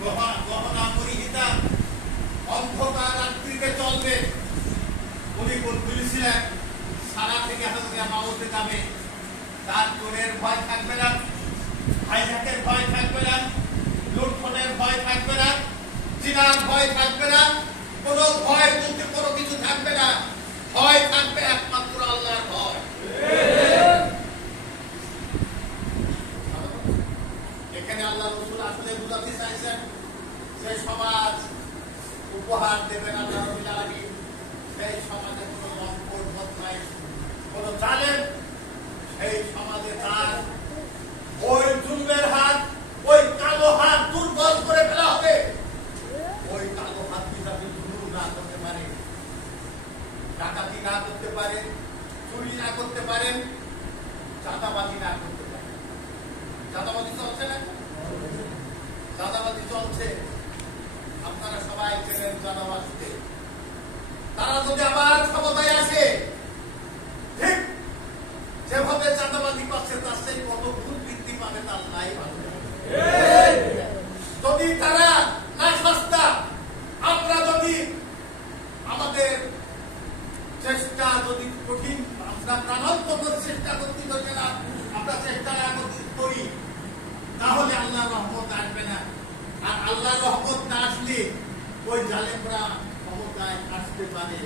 গহনা পরিহিতা অন্ধকার রাত্রিতে চলবে। উনি বলেছিলেন সারা থেকে হাতে মাউতে যাবে, তার চোরের ভয় থাকবে না, হাইজ্যাকের ভয় থাকবে না, লুণ্ঠনের ভয় থাকবে না, জিনার ভয় থাকবে না, কোনো ভয় বলতে কোনো কিছু থাকবে না। ভয় থাকবে একমাত্র আল্লাহর ভয়। এখানে আল্লাহ রাসূল আসলে বুঝাতে চাইছেন সেই সমাজ উপহার দেবেন আল্লাহ রাব্বুল আলামিন। সেই সমাজে কোনো লম্পট বদমাইশ, কোনো জালেম সেই সমাজে তার ওই জুলমের হাত, ওই কালো হাত দুর্বল করে ফেলা হবে। ওই কালো হাত যাতে জুলুম না করতে পারে, ডাকাতি না করতে পারে, চুরি না করতে পারেন, চাঁদাবাজি না করতে পারে। চাঁদাবাজি চলছে না? চাঁদাবাজি চলছে, আপনারা সবাই চেনেন চাঁদাবাজিতে। তারা যদি আবার ক্ষমতায় আসে, ঠিক যেভাবে চাঁদাবাজি করছে তার সেই কত গুণ বৃদ্ধি পাবে তার নাই ভালো। যদি তারা না সস্তা, আমরা যদি আমাদের চেষ্টা যদি কঠিন, আমরা প্রাণান্তক চেষ্টা করতে করতে না, আমরা চেষ্টা করি, তাহলে আল্লাহ রহমত আসবে না। আর আল্লাহ রহমত না আসলে ওই জালেমরা ক্ষমতায় আসতে পারে।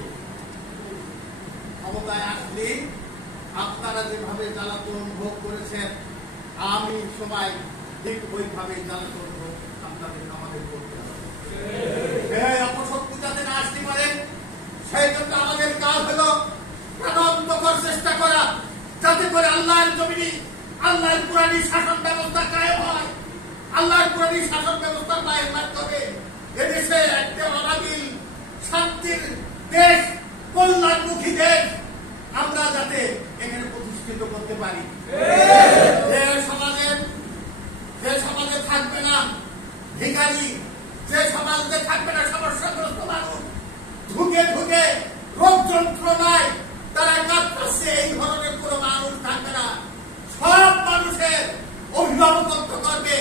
ক্ষমতায় আসলে আপনারা যেভাবে জ্বালাতন ভোগ করেছেন, আমি সময় ঠিক ওইভাবে জ্বালাতন ভোগ আপনাদের আমাদের করতে হবে। অপশক্তি যাতে না আসতে পারে, সেই জন্য আমাদের কাজ হলো প্রাণান্তকর চেষ্টা করা, যাতে করে আল্লাহর জমিনে আল্লাহর কুরআনী শাসন ব্যবস্থা কায়েম হয়। আল্লাহর কুরআনী শাসন ব্যবস্থা কায়েম মাধ্যমে এদেশে একটা অনাবিল শান্তির দেশ, কল্যাণমুখী দেশ আমরা যাতে এখানে প্রতিষ্ঠিত করতে পারি। যে সমাজে থাকবে না ভিখারি, যে সমাজে থাকবে না সমস্যাগ্রস্ত মানুষ, ধুকে ধুকে রোগ যন্ত্রণায় তারা কাঁদতেছে, এই ধরনের কোন মানুষ থাকবে না। সব মানুষের অভিভাবকত্ব করবে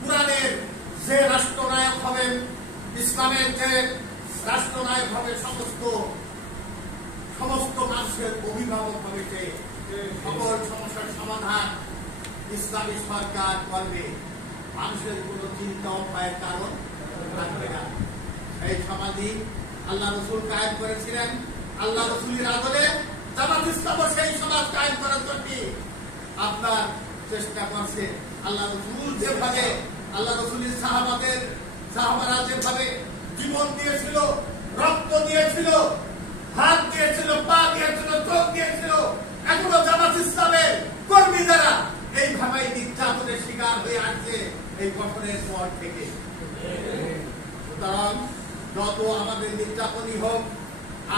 কুরআনের যে রাষ্ট্রনায়ক হবেন, ইসলামের যে রাষ্ট্রনায়ক হবে, সমস্ত মানুষের অভিভাবক হবে সে। সকল সমস্যার সমাধান ইসলামী সরকার করবে। মানুষের কোন চিন্তা ভয়ের কারণ থাকবে না। এই সমাধি আল্লাহ রাসূল কায়েম করেছিলেন। আল্লাহ রাসূলের আদলে জামাত ইসলাম সেই সমাজ কায়েম করার জন্য আপনার চেষ্টা করছে। আল্লাহ রাসূল যেভাবে, আল্লাহ রাসূলের সাহাবারা যেভাবে জীবন দিয়েছিল, রক্ত দিয়েছিল, হাত দিয়েছিল, পা দিয়েছিল, চোখ দিয়েছিল, এখনো জামাত ইসলামের কর্মী যারা এইভাবে নির্যাতনের শিকার হয়ে আসছে এই গঠনের পর থেকে। সুতরাং যত আমাদের নির্যাতনই হোক,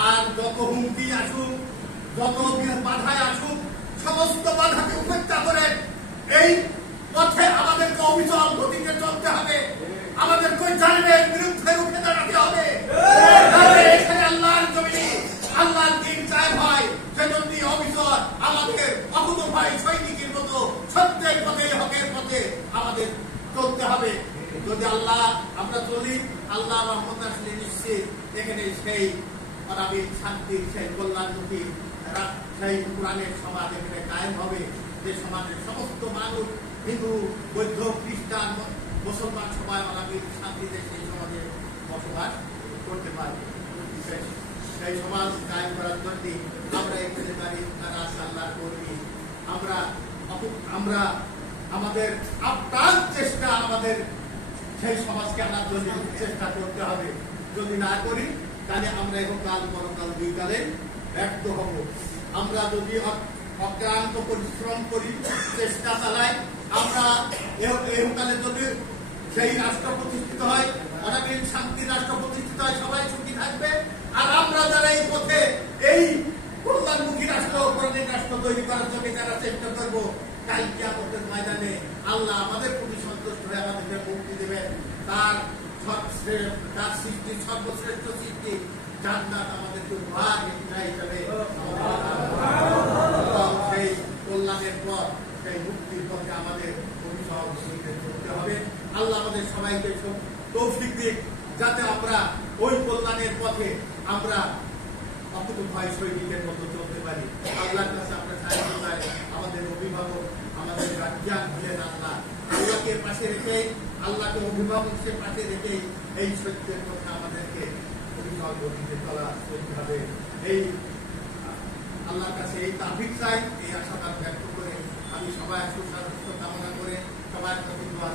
আর যত হুমকি আসুক, যত বাধায় আসুক, সমস্ত বাধাকে উপেক্ষা করে এই পথে আমাদেরকে অবিচল গতিতে চলতে হবে। আমাদেরকে জালেমের বিরুদ্ধে রুখে দাঁড়াতে হবে। এখানে আল্লাহর জমিনে আল্লাহর দিন কায়েম হয়, সেজন্য অবিচল আমাদের অকুতোভয় সৈনিকের মতো সত্যের পথে, হকের পথে আমাদের চলতে হবে। যদি আমরা চলি, আল্লাহ রহমত আসলে নিশ্চিত এখানে সেই অনাবিল শান্তির, সেই কল্যাণমুখী, সেই কুরআনের সমাজ এখানে কায়েম হবে, যে সমাজের সমস্ত মানুষ, হিন্দু, বৌদ্ধ, খ্রিস্টান, মুসলমান সবাই অনাবিল শান্তিতে সেই সমাজে বসবাস করতে পারবে। সেই সমাজ কায়েম করার জন্য আমরা এখানে দাঁড়িয়ে তারা আল্লাহর কর্মী। আমরা আমাদের আপ্রাণ চেষ্টা, আমাদের সেই সমাজকে আনার জন্য চেষ্টা করতে হবে। যদি না করি তাহলে আমরা এহকাল পরকাল দুই কালে ব্যর্থ হব। আমরা যদি অক্লান্ত পরিশ্রম করি, চেষ্টা চালাই, আমরা এহকালে যদি সেই রাষ্ট্র প্রতিষ্ঠিত হয়, অনাবিল শান্তি রাষ্ট্র প্রতিষ্ঠিত হয়, সবাই সুখী থাকবে। আর আমরা যারা এই পথে এই কল্যাণমুখী রাষ্ট্র, কোরআনের রাষ্ট্র তৈরি করার জন্য যারা চেষ্টা করবো, কাল কিয়ামতের ময়দানে আল্লাহ আমাদের প্রতি সন্তুষ্ট হয়ে আমাদেরকে মুক্তি দেবেন। তার সৃষ্টির সর্বশ্রেষ্ঠ সৃষ্টি জান্নাত আমাদেরকে উপহার হিসেবে সেই কল্যাণের পথ, সেই মুক্তির পথে আমাদের অভিসরণ করতে হবে। আল্লাহ আমাদের সবাইকে তৌফিক দিক, যাতে আমরা ওই কল্যাণের পথে আমরা অকুতোভয় সৈনিকের মতো চলতে পারি। আল্লাহর কাছে আমরা সাহায্য চাই। আমাদের অভিভাবক, আমাদের গার্জিয়ান হলেন আল্লাহ। আল্লাহকে পাশে রেখে, আল্লাহকে অভিভাবককে পাশে রেখে এই সত্যের পথে আমাদেরকে অভিভাবক চলা চলতে হবে। এই আল্লাহর কাছে এই তাফিক চাই, এই আশাবাদ ব্যক্ত করে আমি সবাই সুস্বাস্থ্য কামনা করে সবার প্রতি দোয়া